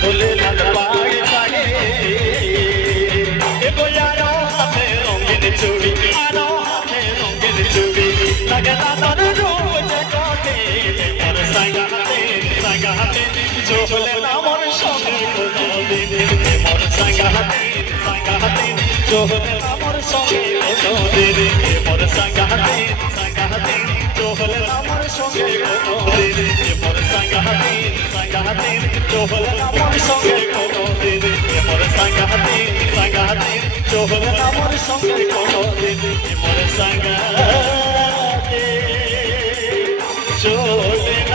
ভুলে লাল পাই সাগে এ বয়ারো হাতে রঙিন চুড়ি আরো হাতে রঙিন চুড়ি লাগে লাল রোজ কাটে মোর সাঙ্গাতে চোখলে নামর সঙ্গে কোনো দিন মোর সাঙ্গাতে চোখলে নামর সঙ্গে কোনো দিন মোর সাঙ্গাতে চোখলে নামর সঙ্গে কোনো দিন মোর সাঙ্গাতে চোখলে নামর সঙ্গে কোনো দিন মোর সাঙ্গাতে চোখলে নামর সঙ্গে কোনো দিন মোর সাঙ্গাতে চোখলে